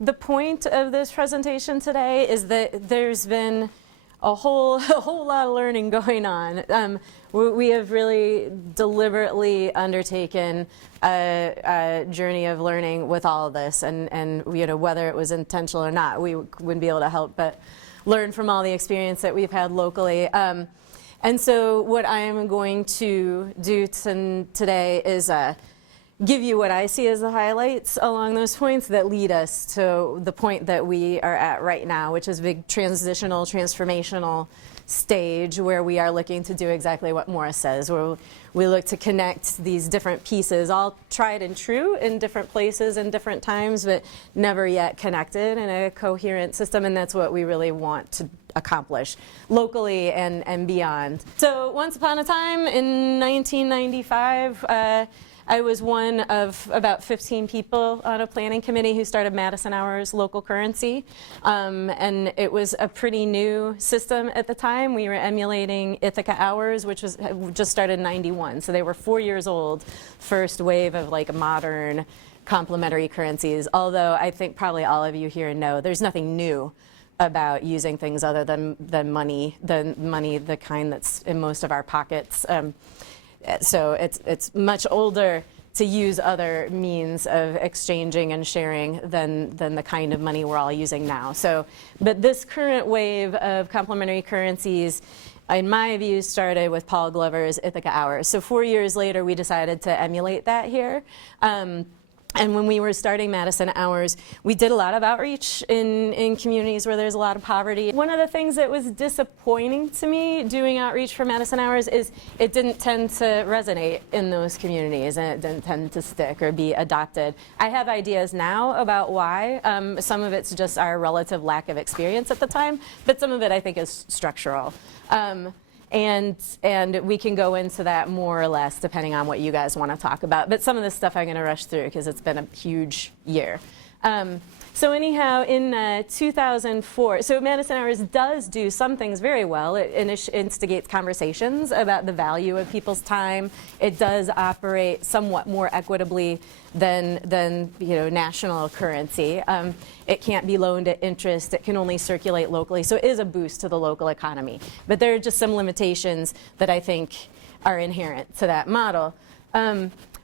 the point of this presentation today is that there's been a whole lot of learning going on. We have really deliberately undertaken a journey of learning with all of this, and you know, whether it was intentional or not, we wouldn't be able to help but learn from all the experience that we've had locally. And so what I am going to do today is give you what I see as the highlights along those points that lead us to the point that we are at right now, which is a big transitional, transformational stage where we are looking to do exactly what Morris says, where we look to connect these different pieces, all tried and true in different places and different times, but never yet connected in a coherent system, and that's what we really want to accomplish locally and beyond. So once upon a time in 1995, I was one of about 15 people on a planning committee who started Madison Hours Local Currency, and it was a pretty new system at the time. We were emulating Ithaca Hours, which was just started in '91, so they were 4 years old, first wave of like modern complementary currencies, although I think probably all of you here know there's nothing new about using things other than money, the kind that's in most of our pockets. So it's much older to use other means of exchanging and sharing than the kind of money we're all using now. So, but this current wave of complementary currencies, in my view, started with Paul Glover's Ithaca Hours. So 4 years later, we decided to emulate that here. And when we were starting Madison Hours, we did a lot of outreach in communities where there's a lot of poverty. One of the things that was disappointing to me doing outreach for Madison Hours is it didn't tend to resonate in those communities, and it didn't tend to stick or be adopted. I have ideas now about why. Some of it's just our relative lack of experience at the time, but some of it I think is structural. And we can go into that more or less depending on what you guys want to talk about. But some of this stuff I'm going to rush through because it's been a huge year. So anyhow, in 2004, so Madison Hours does do some things very well. It instigates conversations about the value of people's time. It does operate somewhat more equitably than you know, national currency. It can't be loaned at interest. It can only circulate locally. So it is a boost to the local economy. But there are just some limitations that I think are inherent to that model.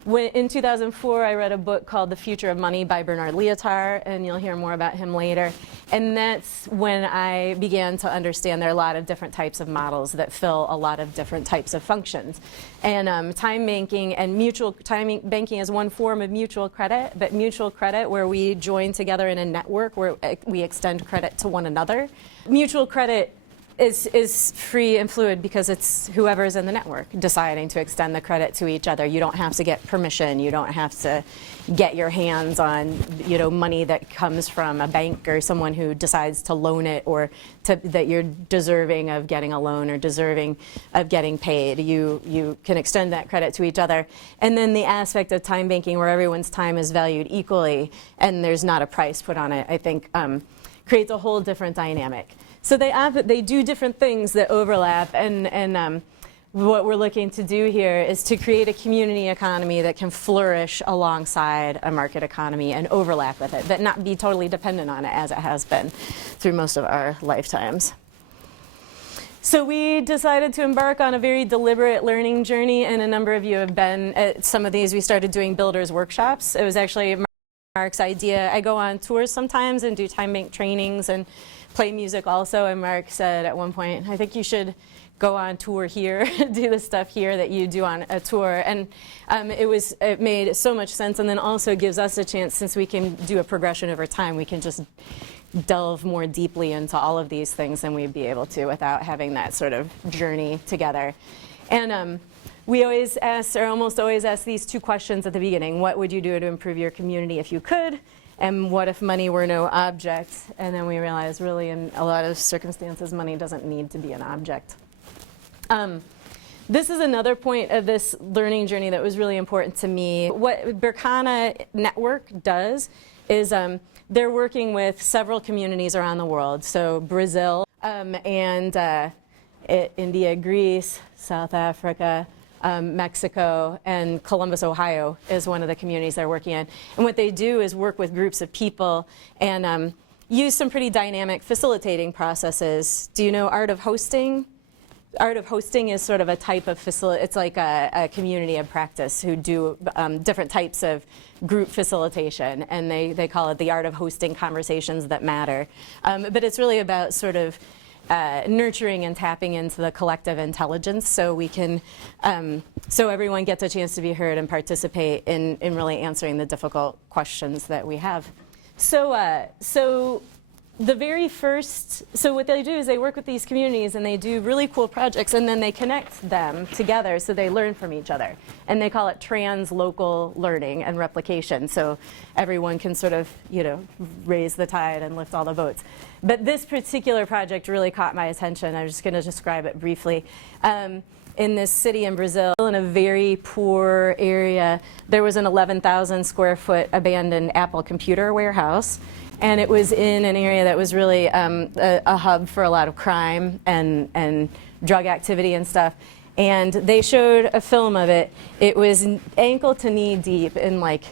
In 2004, I read a book called The Future of Money by Bernard Lietaer, and you'll hear more about him later. And that's when I began to understand there are a lot of different types of models that fill a lot of different types of functions. And time banking and time banking is one form of mutual credit, but mutual credit where we join together in a network where we extend credit to one another. Mutual credit is free and fluid because it's whoever's in the network deciding to extend the credit to each other. You don't have to get permission. You don't have to get your hands on, you know, money that comes from a bank or someone who decides to loan it, or that you're deserving of getting a loan or deserving of getting paid. You can extend that credit to each other. And then the aspect of time banking where everyone's time is valued equally and there's not a price put on it, I think creates a whole different dynamic. So they do different things that overlap, and what we're looking to do here is to create a community economy that can flourish alongside a market economy and overlap with it, but not be totally dependent on it as it has been through most of our lifetimes. So we decided to embark on a very deliberate learning journey, and a number of you have been at some of these. We started doing builders workshops. It was actually Mark's idea. I go on tours sometimes and do time bank trainings and play music also, and Mark said at one point, I think you should go on tour here, do the stuff here that you do on a tour. And it made so much sense, and then also gives us a chance, since we can do a progression over time, we can just delve more deeply into all of these things than we'd be able to without having that sort of journey together. And we always ask, or almost always ask, these two questions at the beginning. What would you do to improve your community if you could? And what if money were no object? And then we realized, really, in a lot of circumstances, money doesn't need to be an object. This is another point of this learning journey that was really important to me. What Berkana Network does is they're working with several communities around the world. So Brazil and India, Greece, South Africa, Mexico, and Columbus, Ohio is one of the communities they're working in. And what they do is work with groups of people and use some pretty dynamic facilitating processes. Do you know Art of Hosting? Art of Hosting is sort of a type of facility. It's like a community of practice who do different types of group facilitation, and they call it the art of hosting conversations that matter. But it's really about sort of nurturing and tapping into the collective intelligence, so we can, so everyone gets a chance to be heard and participate in really answering the difficult questions that we have. So the very first, so what they do is they work with these communities and they do really cool projects, and then they connect them together so they learn from each other. And they call it trans-local learning and replication, so everyone can sort of, you know, raise the tide and lift all the boats. But this particular project really caught my attention. I'm just going to describe it briefly. In this city in Brazil, in a very poor area, there was an 11,000 square foot abandoned Apple computer warehouse. And it was in an area that was really a hub for a lot of crime and drug activity and stuff. And they showed a film of it. It was ankle to knee deep in like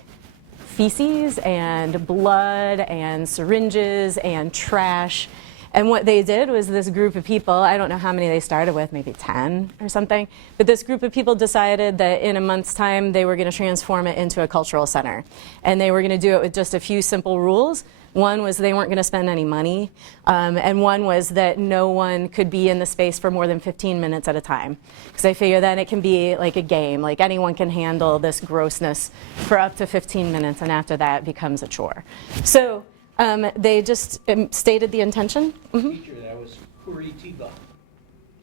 feces and blood and syringes and trash. And what they did was this group of people, I don't know how many they started with, maybe 10 or something, but this group of people decided that in a month's time they were going to transform it into a cultural center. And they were going to do it with just a few simple rules. One was they weren't going to spend any money, and one was that no one could be in the space for more than 15 minutes at a time. Because I figure then it can be like a game, like anyone can handle this grossness for up to 15 minutes, and after that it becomes a chore. So they just stated the intention. Teacher, that was Curitiba.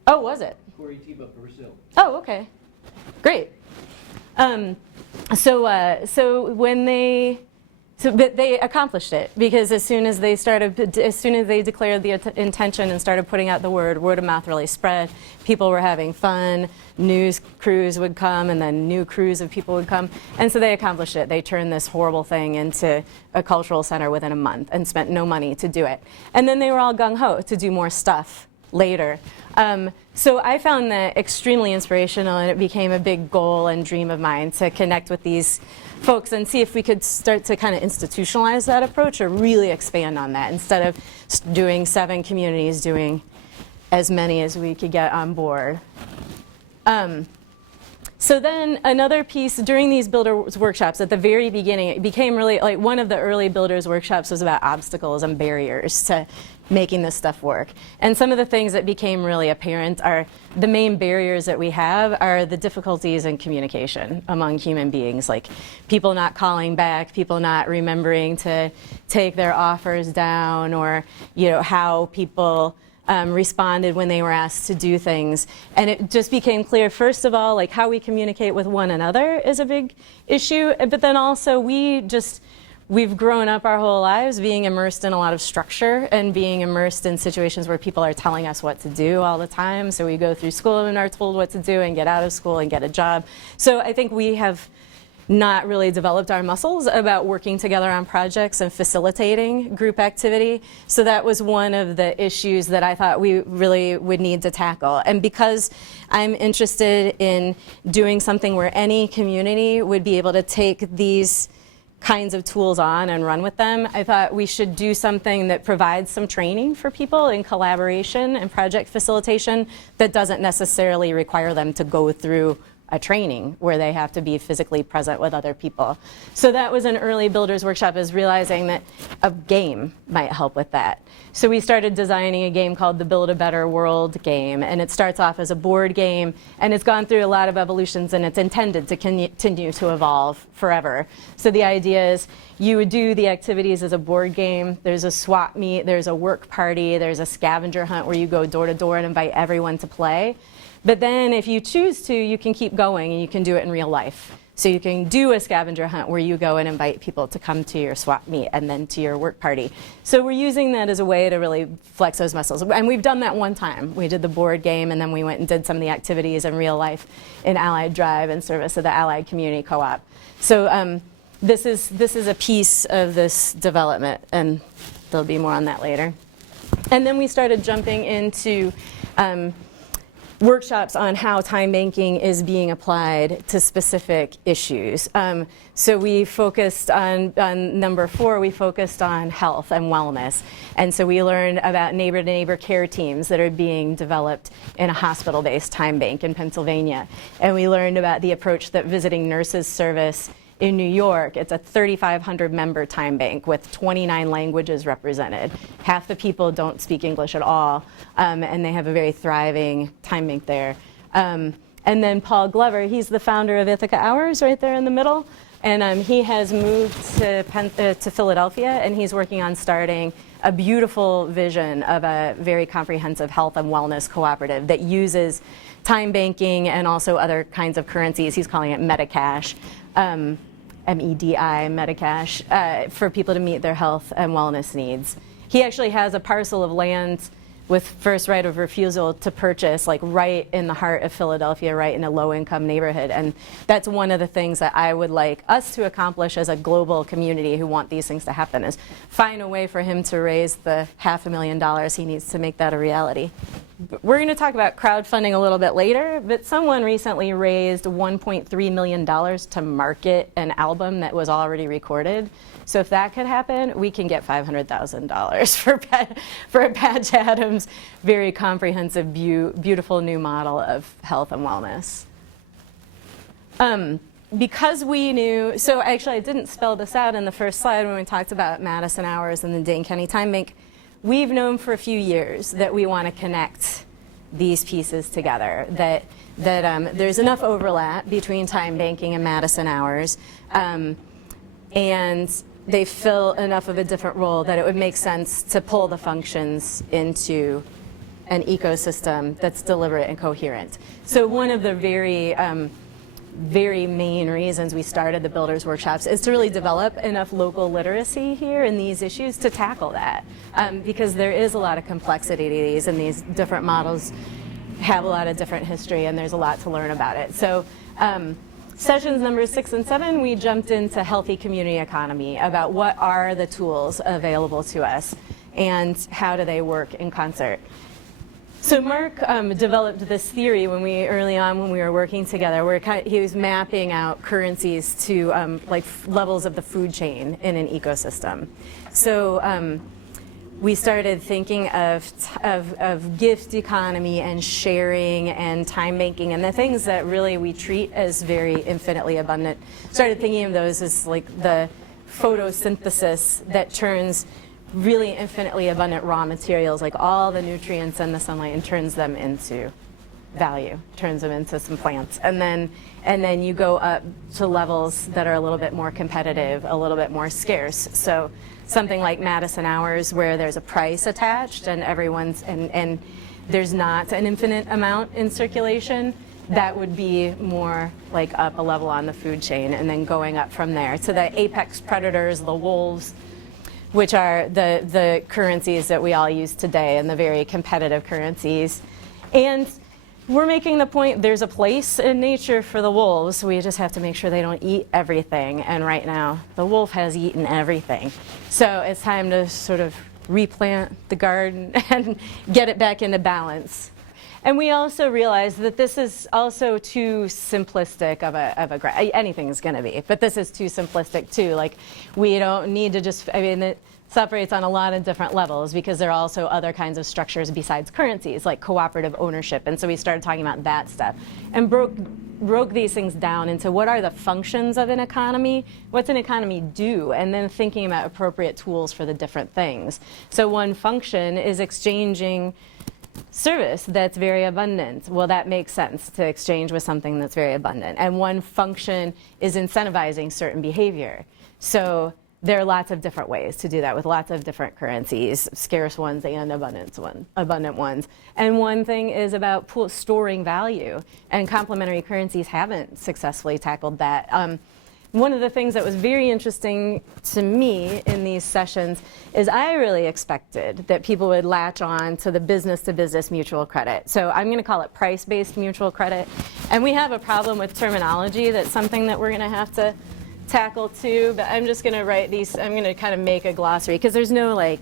Oh, was it? Curitiba, Brazil. Oh, okay. Great. But they accomplished it, because as soon as they declared the intention and started putting out the word of mouth really spread. People were having fun, news crews would come, and then new crews of people would come. And so they accomplished it. They turned this horrible thing into a cultural center within a month and spent no money to do it. And then they were all gung-ho to do more stuff later. So I found that extremely inspirational, and it became a big goal and dream of mine to connect with these folks and see if we could start to kind of institutionalize that approach or really expand on that, instead of doing 7 communities, doing as many as we could get on board. So then another piece during these builders workshops at the very beginning, it became really like one of the early builders workshops was about obstacles and barriers to making this stuff work. And some of the things that became really apparent are the main barriers that we have are the difficulties in communication among human beings, like people not calling back, people not remembering to take their offers down, or how people responded when they were asked to do things. And it just became clear, first of all, like how we communicate with one another is a big issue, but then also we've grown up our whole lives being immersed in a lot of structure and being immersed in situations where people are telling us what to do all the time. So we go through school and are told what to do, and get out of school and get a job. So I think we have not really developed our muscles about working together on projects and facilitating group activity. So that was one of the issues that I thought we really would need to tackle. And because I'm interested in doing something where any community would be able to take these kinds of tools on and run with them, I thought we should do something that provides some training for people in collaboration and project facilitation that doesn't necessarily require them to go through a training where they have to be physically present with other people. So that was an early builders workshop, is realizing that a game might help with that. So we started designing a game called the Build a Better World game, and it starts off as a board game, and it's gone through a lot of evolutions, and it's intended to continue to evolve forever. So the idea is you would do the activities as a board game. There's a swap meet, there's a work party, there's a scavenger hunt where you go door to door and invite everyone to play. But then if you choose to, you can keep going and you can do it in real life. So you can do a scavenger hunt where you go and invite people to come to your swap meet and then to your work party. So we're using that as a way to really flex those muscles. And we've done that one time. We did the board game, and then we went and did some of the activities in real life in Allied Drive in service of the Allied Community Co-op. So this is a piece of this development, and there'll be more on that later. And then we started jumping into workshops on how time banking is being applied to specific issues. So we focused on number 4, we focused on health and wellness. And so we learned about neighbor-to-neighbor care teams that are being developed in a hospital-based time bank in Pennsylvania. And we learned about the approach that Visiting Nurses Service in New York. It's a 3,500 member time bank with 29 languages represented. Half the people don't speak English at all, and they have a very thriving time bank there. And then Paul Glover, he's the founder of Ithaca Hours right there in the middle, and he has moved to Philadelphia, and he's working on starting a beautiful vision of a very comprehensive health and wellness cooperative that uses time banking and also other kinds of currencies. He's calling it Medicash. MEDI, Medicash, for people to meet their health and wellness needs. He actually has a parcel of land with first right of refusal to purchase, like right in the heart of Philadelphia, right in a low-income neighborhood. And that's one of the things that I would like us to accomplish as a global community who want these things to happen, is find a way for him to raise the $500,000 he needs to make that a reality. We're going to talk about crowdfunding a little bit later, but someone recently raised $1.3 million to market an album that was already recorded. So if that could happen, we can get $500,000 for Patch Adams' very comprehensive, beautiful new model of health and wellness. Because we knew, so actually I didn't spell this out in the first slide when we talked about Madison Hours and the Dane County Time Bank. We've known for a few years that we want to connect these pieces together, that there's enough overlap between time banking and Madison Hours, and they fill enough of a different role that it would make sense to pull the functions into an ecosystem that's deliberate and coherent. So one of the very main reasons we started the Builders Workshops is to really develop enough local literacy here in these issues to tackle that, because there is a lot of complexity to these, and these different models have a lot of different history, and there's a lot to learn about it. So sessions number 6 and 7, we jumped into healthy community economy, about what are the tools available to us and how do they work in concert. So Mark developed this theory early on when we were working together, where he was mapping out currencies to like levels of the food chain in an ecosystem. So we started thinking of gift economy and sharing and time banking and the things that really we treat as very infinitely abundant. Started thinking of those as like the photosynthesis that turns really infinitely abundant raw materials, like all the nutrients in the sunlight, and turns them into value, turns them into some plants. And then you go up to levels that are a little bit more competitive, a little bit more scarce. So something like Madison Hours, where there's a price attached and and there's not an infinite amount in circulation, that would be more like up a level on the food chain, and then going up from there to the apex predators, the wolves, which are the currencies that we all use today, and the very competitive currencies. And we're making the point, there's a place in nature for the wolves. We just have to make sure they don't eat everything. And right now, the wolf has eaten everything. So it's time to sort of replant the garden and get it back into balance. And we also realize that this is also too simplistic of a graph. Anything is going to be, but this is too simplistic too. Like, we don't need to just, I mean, it separates on a lot of different levels, because there are also other kinds of structures besides currencies, like cooperative ownership. And so we started talking about that stuff and broke these things down into what are the functions of an economy, what's an economy do, and then thinking about appropriate tools for the different things. So one function is exchanging service that's very abundant. Well, that makes sense to exchange with something that's very abundant. And one function is incentivizing certain behavior. So there are lots of different ways to do that with lots of different currencies, scarce ones and abundant ones. And one thing is about storing value, and complementary currencies haven't successfully tackled that. One of the things that was very interesting to me in these sessions is I really expected that people would latch on to the business-to-business mutual credit. So I'm going to call it price-based mutual credit. And we have a problem with terminology. That's something that we're going to have to tackle too. But I'm just going to write these. I'm going to kind of make a glossary, because there's no like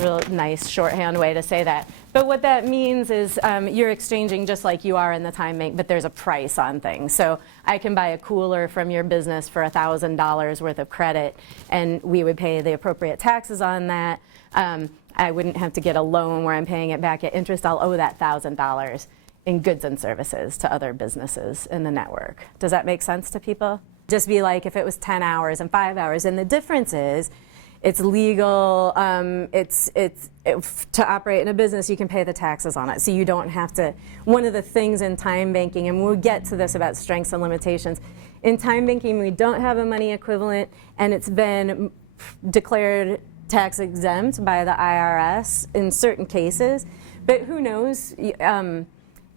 real nice shorthand way to say that. But what that means is you're exchanging just like you are in the time bank, but there's a price on things. So I can buy a cooler from your business for $1,000 worth of credit, and we would pay the appropriate taxes on that. I wouldn't have to get a loan where I'm paying it back at interest. I'll owe that $1,000 in goods and services to other businesses in the network. Does that make sense to people? Just be like if it was 10 hours and 5 hours. And the difference is it's legal. To operate in a business, you can pay the taxes on it. So you don't have to. One of the things in time banking, and we'll get to this about strengths and limitations, in time banking we don't have a money equivalent, and it's been declared tax exempt by the IRS in certain cases. But who knows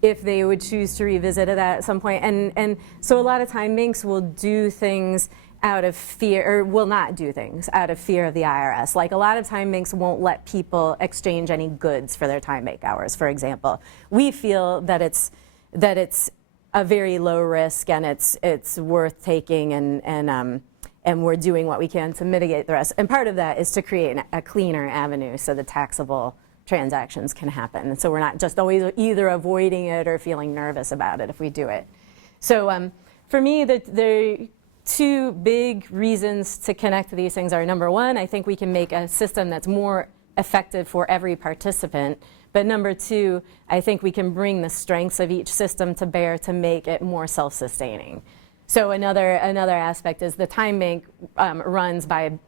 if they would choose to revisit it at some point. And so a lot of time banks will do things out of fear, or will not do things out of fear of the IRS. Like a lot of time banks won't let people exchange any goods for their time bank hours, for example. We feel that it's a very low risk and it's worth taking, and we're doing what we can to mitigate the rest. And part of that is to create a cleaner avenue so the taxable transactions can happen. And so we're not just always either avoiding it or feeling nervous about it if we do it. So for me, the two big reasons to connect these things are, number one, I think we can make a system that's more effective for every participant. But number two, I think we can bring the strengths of each system to bear to make it more self-sustaining. So another aspect is the time bank runs by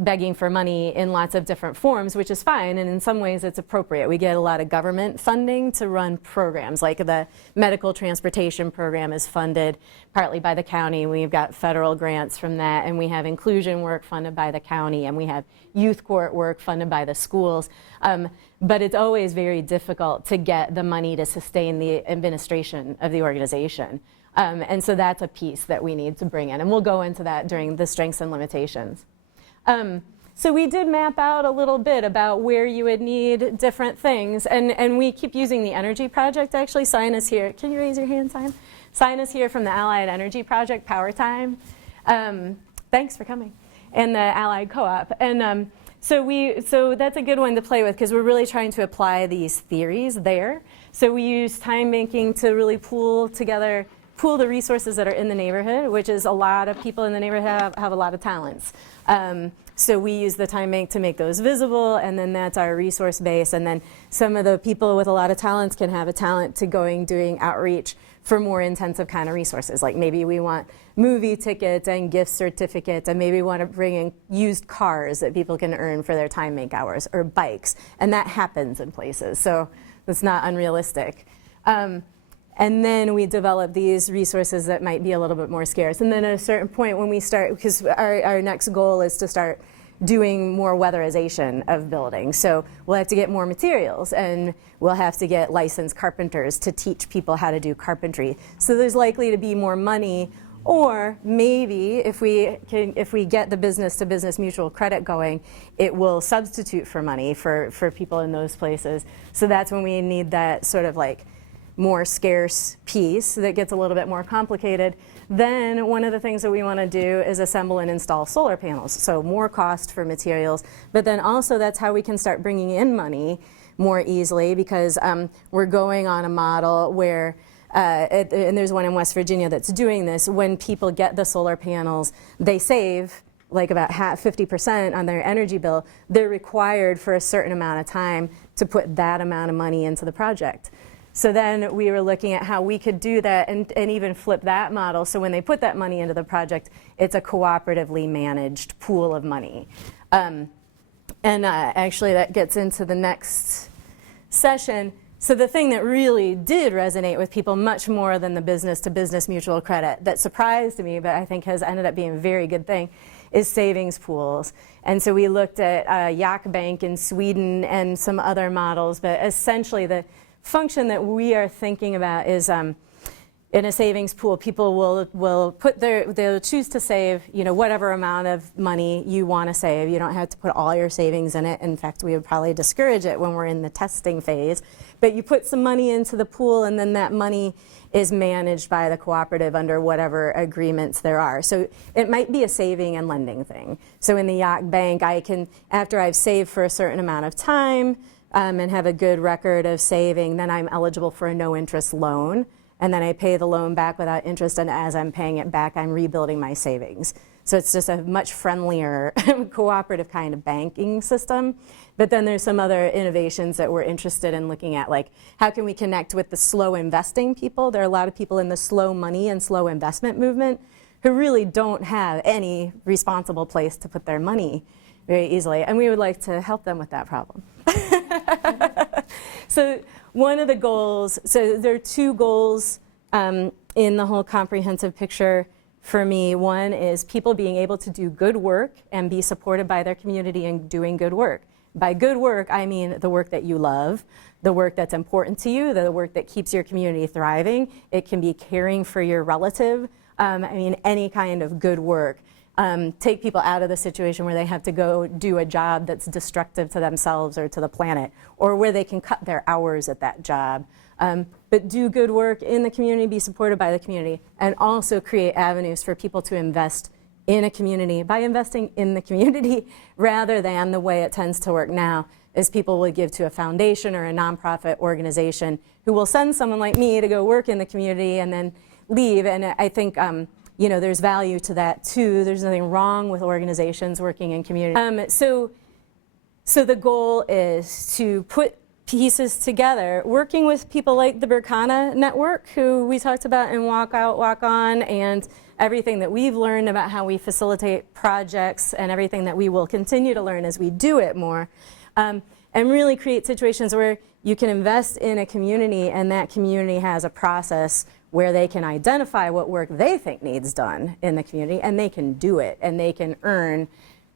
begging for money in lots of different forms, which is fine, and in some ways it's appropriate. We get a lot of government funding to run programs, like the medical transportation program is funded partly by the county. We've got federal grants from that, and we have inclusion work funded by the county, and we have youth court work funded by the schools. But it's always very difficult to get the money to sustain the administration of the organization. And so that's a piece that we need to bring in, and we'll go into that during the strengths and limitations. So we did map out a little bit about where you would need different things, and we keep using the Energy Project. Actually, sign us here. Can you raise your hand, Sign? Sign us here from the Allied Energy Project, Power Time. Thanks for coming. And the Allied Co-op. And so that's a good one to play with because we're really trying to apply these theories there. So we use time banking to really pool the resources that are in the neighborhood, which is a lot of people in the neighborhood have a lot of talents. So we use the time bank to make those visible, and then that's our resource base. And then some of the people with a lot of talents can have a talent to doing outreach for more intensive kind of resources. Like maybe we want movie tickets and gift certificates, and maybe we want to bring in used cars that people can earn for their time bank hours, or bikes. And that happens in places, so it's not unrealistic. And then we develop these resources that might be a little bit more scarce. And then at a certain point when we start, because our next goal is to start doing more weatherization of buildings. So we'll have to get more materials, and we'll have to get licensed carpenters to teach people how to do carpentry. So there's likely to be more money, or maybe if we get the business-to-business mutual credit going, it will substitute for money for people in those places. So that's when we need that sort of like more scarce piece that gets a little bit more complicated. Then one of the things that we want to do is assemble and install solar panels. So more cost for materials, but then also that's how we can start bringing in money more easily, because we're going on a model where, and there's one in West Virginia that's doing this, when people get the solar panels, they save like about 50% on their energy bill. They're required for a certain amount of time to put that amount of money into the project. So then we were looking at how we could do that and even flip that model. So when they put that money into the project, it's a cooperatively managed pool of money. Actually that gets into the next session. So the thing that really did resonate with people much more than the business-to-business mutual credit that surprised me, but I think has ended up being a very good thing, is savings pools. And so we looked at Yak Bank in Sweden and some other models, but essentially the function that we are thinking about is in a savings pool, people they'll choose to save, whatever amount of money you want to save. You don't have to put all your savings in it. In fact, we would probably discourage it when we're in the testing phase. But you put some money into the pool, and then that money is managed by the cooperative under whatever agreements there are. So it might be a saving and lending thing. So in the Yak Bank, I can, after I've saved for a certain amount of time, and have a good record of saving, then I'm eligible for a no interest loan. And then I pay the loan back without interest, and as I'm paying it back, I'm rebuilding my savings. So it's just a much friendlier, cooperative kind of banking system. But then there's some other innovations that we're interested in looking at, like how can we connect with the slow investing people? There are a lot of people in the slow money and slow investment movement who really don't have any responsible place to put their money very easily. And we would like to help them with that problem. So one of the goals, so there are two goals in the whole comprehensive picture for me. One is people being able to do good work and be supported by their community in doing good work. By good work, I mean the work that you love, the work that's important to you, the work that keeps your community thriving. It can be caring for your relative. I mean, any kind of good work. Take people out of the situation where they have to go do a job that's destructive to themselves or to the planet, or where they can cut their hours at that job. But do good work in the community, be supported by the community, and also create avenues for people to invest in a community by investing in the community rather than the way it tends to work now is people will give to a foundation or a nonprofit organization who will send someone like me to go work in the community and then leave. And I think you know, there's value to that too. There's nothing wrong with organizations working in community. So the goal is to put pieces together, working with people like the Berkana Network, who we talked about in Walk Out, Walk On, and everything that we've learned about how we facilitate projects and everything that we will continue to learn as we do it more, and really create situations where you can invest in a community and that community has a process where they can identify what work they think needs done in the community and they can do it and they can earn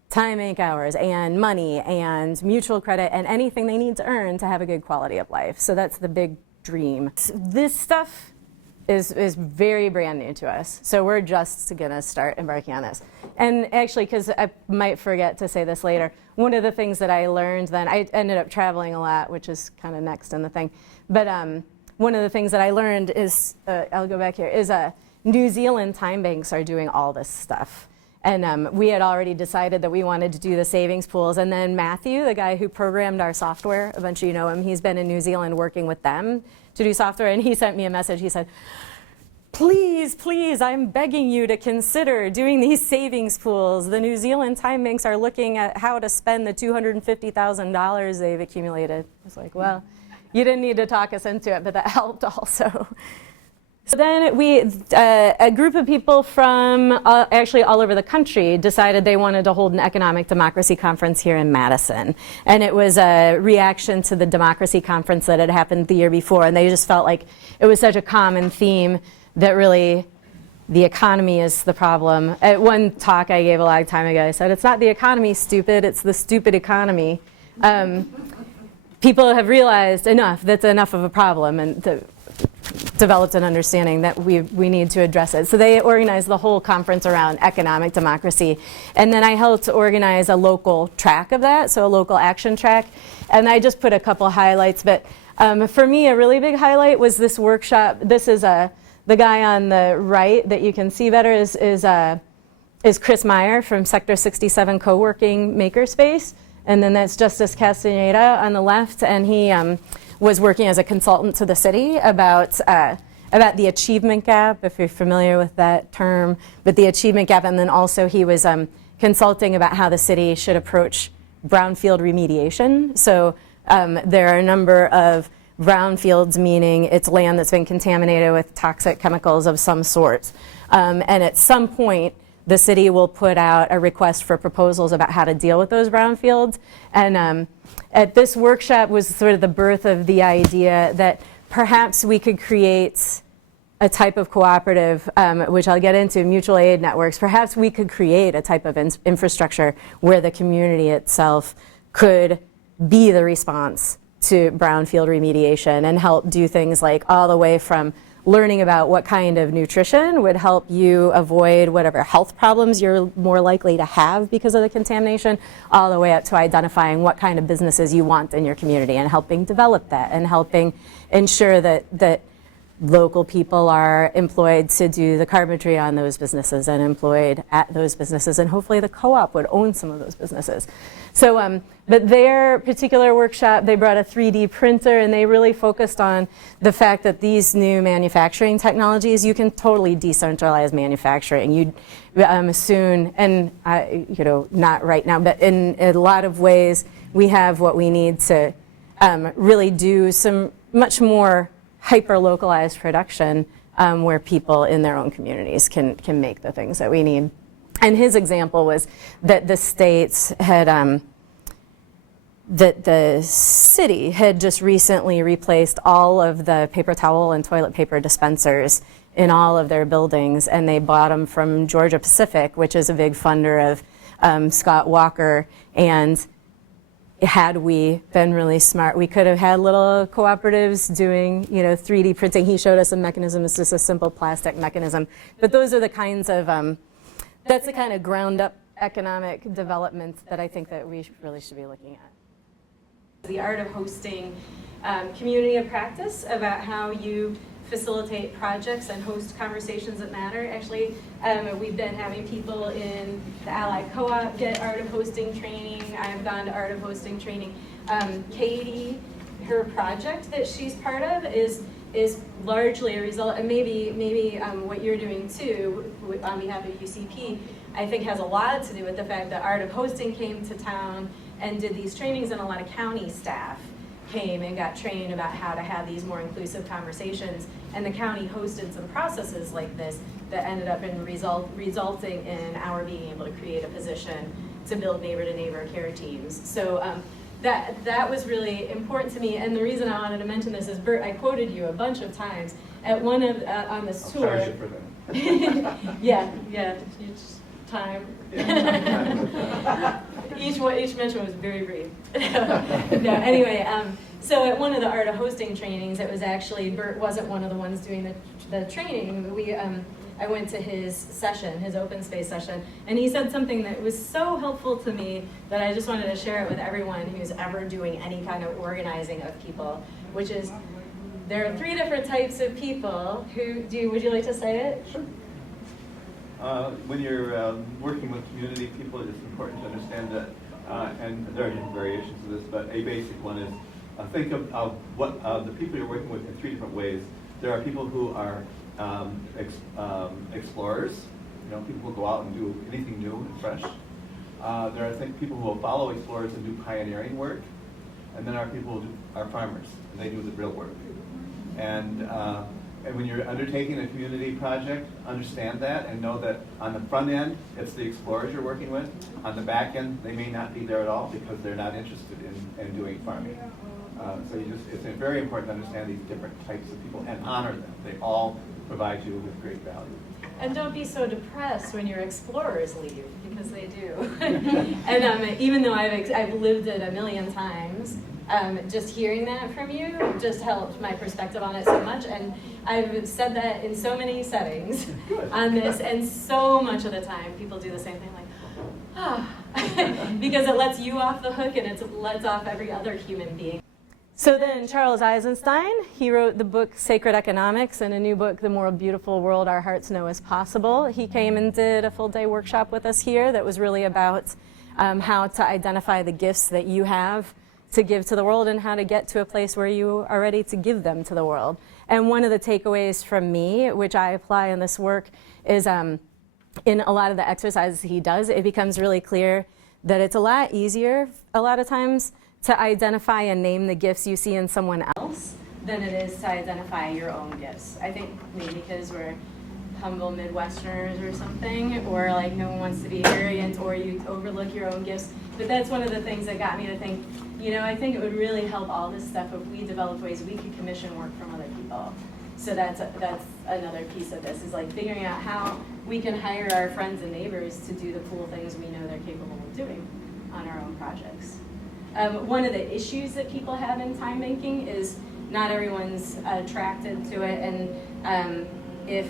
time bank hours and money and mutual credit and anything they need to earn to have a good quality of life. So that's the big dream. This stuff is very brand new to us. So we're just gonna start embarking on this. And actually, because I might forget to say this later, one of the things that I learned then, I ended up traveling a lot, which is kind of next in the thing. But one of the things that I learned is, I'll go back here, is New Zealand time banks are doing all this stuff. And we had already decided that we wanted to do the savings pools. And then Matthew, the guy who programmed our software, a bunch of you know him, he's been in New Zealand working with them to do software. And he sent me a message. He said, please, please, I'm begging you to consider doing these savings pools. The New Zealand time banks are looking at how to spend the $250,000 they've accumulated. I was like, well, you didn't need to talk us into it, but that helped also. So then a group of people from actually all over the country decided they wanted to hold an economic democracy conference here in Madison. And it was a reaction to the democracy conference that had happened the year before. And they just felt like it was such a common theme that really the economy is the problem. At one talk I gave a long time ago, I said, it's not the economy, stupid, it's the stupid economy. People have realized that's enough of a problem and developed an understanding that we need to address it. So they organized the whole conference around economic democracy. And then I helped organize a local track of that, so a local action track. And I just put a couple highlights, but for me a really big highlight was this workshop. This is the guy on the right that you can see better is Chris Meyer from Sector 67 Co-working Makerspace. And then that's Justice Castaneda on the left, and he was working as a consultant to the city about the achievement gap, if you're familiar with that term, but the achievement gap, and then also he was consulting about how the city should approach brownfield remediation. So there are a number of brownfields, meaning it's land that's been contaminated with toxic chemicals of some sort. And at some point, the city will put out a request for proposals about how to deal with those brownfields. And at this workshop was sort of the birth of the idea that perhaps we could create a type of cooperative, which I'll get into, mutual aid networks. Perhaps we could create a type of infrastructure where the community itself could be the response to brownfield remediation and help do things like all the way from learning about what kind of nutrition would help you avoid whatever health problems you're more likely to have because of the contamination, all the way up to identifying what kind of businesses you want in your community and helping develop that and helping ensure that local people are employed to do the carpentry on those businesses and employed at those businesses, and hopefully the co-op would own some of those businesses. So, but their particular workshop, they brought a 3D printer, and they really focused on the fact that these new manufacturing technologies, you can totally decentralize manufacturing. You soon, and you know, not right now, but in a lot of ways, we have what we need to really do some much more hyper-localized production where people in their own communities can make the things that we need. And his example was that the states had, that the city had just recently replaced all of the paper towel and toilet paper dispensers in all of their buildings, and they bought them from Georgia Pacific, which is a big funder of Scott Walker. And had we been really smart, we could have had little cooperatives doing, you know, 3D printing. He showed us a mechanism. It's just a simple plastic mechanism. But those are the kinds of, that's the kind of ground up economic development that I think that we really should be looking at. The art of hosting community of practice about how you facilitate projects and host conversations that matter. Actually, we've been having people in the Allied Co-op get art of hosting training. I've gone to art of hosting training. Katie, her project that she's part of is largely a result, and maybe what you're doing too on behalf of UCP, I think has a lot to do with the fact that art of hosting came to town and did these trainings, and a lot of county staff came and got trained about how to have these more inclusive conversations, and the county hosted some processes like this that ended up in resulting in our being able to create a position to build neighbor-to-neighbor care teams. So that was really important to me, and the reason I wanted to mention this is, Bert, I quoted you a bunch of times at one of on this tour. I'll charge you for that. yeah, each time. each mention was very brief. No, anyway, so at one of the art of hosting trainings, it was actually, Bert wasn't one of the ones doing the training. I went to his session, his open space session, and he said something that was so helpful to me that I just wanted to share it with everyone who's ever doing any kind of organizing of people, which is, there are 3 different types of people who would you like to say it? Sure. When you're working with community people, it's important to understand that, and there are different variations of this, but a basic one is think of what the people you're working with in 3 different ways. There are people who are explorers, you know, people who go out and do anything new and fresh. There are people who will follow explorers and do pioneering work, and then there are people who are farmers, and they do the real work. And when you're undertaking a community project, understand that and know that on the front end, it's the explorers you're working with. On the back end, they may not be there at all because they're not interested in doing farming. So it's very important to understand these different types of people and honor them. They all provide you with great value. And don't be so depressed when your explorers leave, because they do. And even though I've lived it a million times, just hearing that from you just helped my perspective on it so much. And I've said that in so many settings on this, and so much of the time people do the same thing, like, because it lets you off the hook and it lets off every other human being. So then Charles Eisenstein, he wrote the book Sacred Economics, and a new book, The More Beautiful World Our Hearts Know Is Possible. He came and did a full-day workshop with us here that was really about how to identify the gifts that you have to give to the world and how to get to a place where you are ready to give them to the world. And one of the takeaways from me, which I apply in this work, is in a lot of the exercises he does, it becomes really clear that it's a lot easier a lot of times to identify and name the gifts you see in someone else than it is to identify your own gifts. I think maybe because we're humble Midwesterners or something, or like no one wants to be arrogant, or you overlook your own gifts. But that's one of the things that got me to think, you know, I think it would really help all this stuff if we developed ways we could commission work from other people. So that's another piece of this, is like figuring out how we can hire our friends and neighbors to do the cool things we know they're capable of doing on our own projects. One of the issues that people have in time banking is not everyone's attracted to it, and if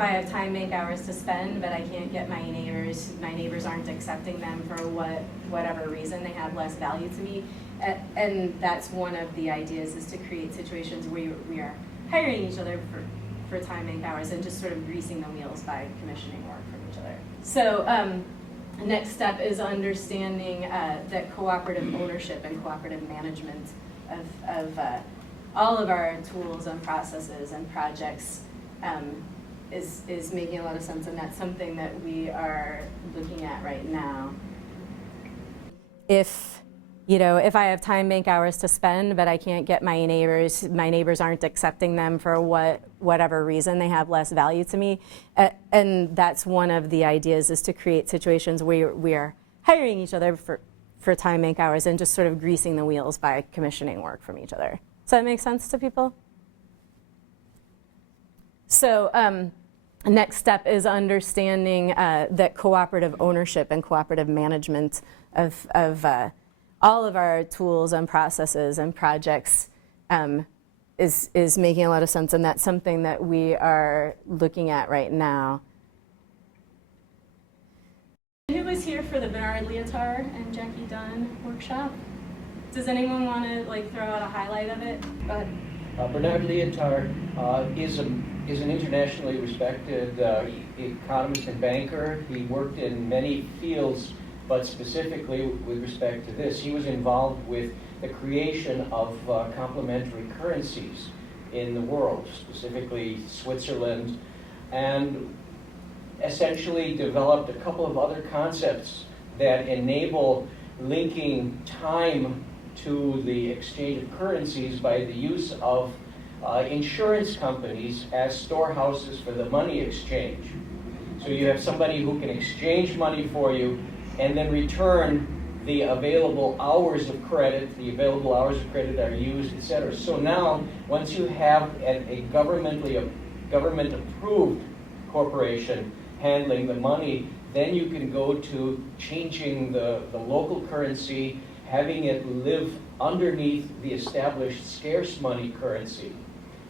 I have time bank hours to spend, but I can't get my neighbors aren't accepting them for whatever reason, they have less value to me, and that's one of the ideas, is to create situations where we are hiring each other for time, bank hours, and just sort of greasing the wheels by commissioning work from each other. So next step is understanding that cooperative ownership and cooperative management of all of our tools and processes and projects is making a lot of sense, and that's something that we are looking at right now. If I have time bank hours to spend, but I can't get my neighbors aren't accepting them for whatever reason, they have less value to me. And that's one of the ideas, is to create situations where we are hiring each other for time bank hours and just sort of greasing the wheels by commissioning work from each other. Does that make sense to people? So next step is understanding that cooperative ownership and cooperative management of all of our tools and processes and projects is making a lot of sense, and that's something that we are looking at right now. Who was here for the Bernard Leotard and Jackie Dunn workshop? Does anyone want to throw out a highlight of it? Go ahead. Bernard Leotard is an internationally respected economist and banker. He worked in many fields, but specifically with respect to this, he was involved with the creation of complementary currencies in the world, specifically Switzerland, and essentially developed a couple of other concepts that enable linking time to the exchange of currencies by the use of insurance companies as storehouses for the money exchange. So you have somebody who can exchange money for you and then return the available hours of credit. The available hours of credit are used, etc. So now, once you have a government-approved corporation handling the money, then you can go to changing the local currency, having it live underneath the established scarce money currency.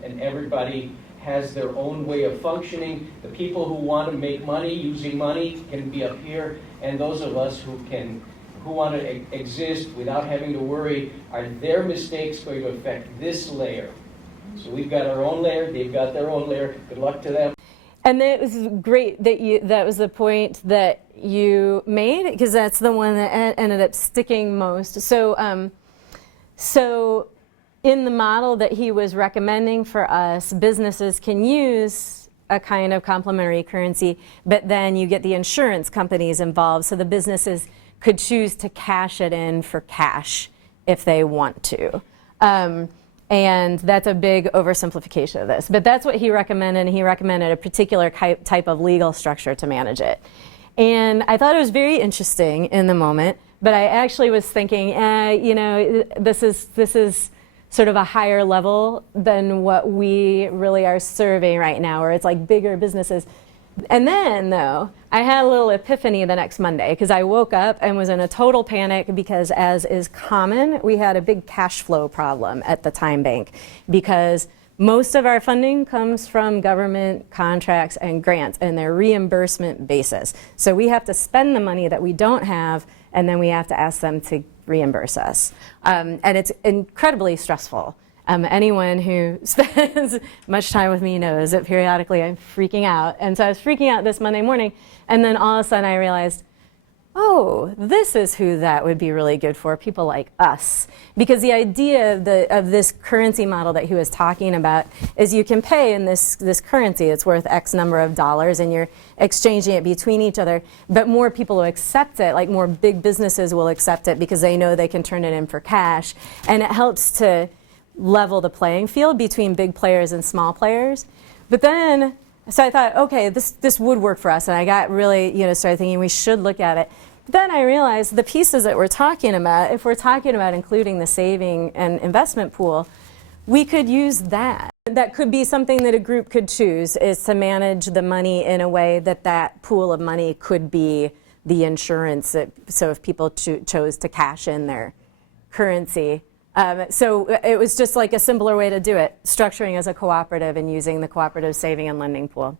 And everybody has their own way of functioning. The people who want to make money using money can be up here, and those of us who want to exist without having to worry, are their mistakes going to affect this layer? So we've got our own layer, they've got their own layer. Good luck to them. And it was great that that was the point that you made, because that's the one that ended up sticking most. So in the model that he was recommending for us, businesses can use a kind of complementary currency, but then you get the insurance companies involved, so the businesses could choose to cash it in for cash if they want to. And that's a big oversimplification of this. But that's what he recommended, and he recommended a particular type of legal structure to manage it. And I thought it was very interesting in the moment, but I actually was thinking, this is sort of a higher level than what we really are serving right now, where it's like bigger businesses. And then, though, I had a little epiphany the next Monday, because I woke up and was in a total panic because, as is common, we had a big cash flow problem at the Time Bank, because most of our funding comes from government contracts and grants, and they're reimbursement basis. So we have to spend the money that we don't have, and then we have to ask them to reimburse us. And it's incredibly stressful. Anyone who spends much time with me knows that periodically I'm freaking out. And so I was freaking out this Monday morning, and then all of a sudden I realized, oh, this is who that would be really good for, people like us. Because the idea of this currency model that he was talking about is you can pay in this currency, it's worth X number of dollars, and you're exchanging it between each other, but more people will accept it, like more big businesses will accept it because they know they can turn it in for cash, and it helps to level the playing field between big players and small players. But then, so I thought, okay, this would work for us, and I got really, started thinking we should look at it. But then I realized the pieces that we're talking about, if we're talking about including the saving and investment pool, we could use that. That could be something that a group could choose, is to manage the money in a way that pool of money could be the insurance. So if people chose to cash in their currency. So it was just like a simpler way to do it, structuring as a cooperative and using the cooperative saving and lending pool.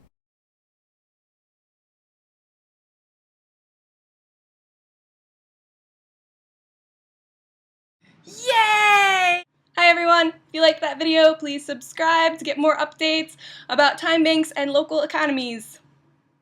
Yay! Hi everyone, on. If you like that video, please subscribe to get more updates about time banks and local economies.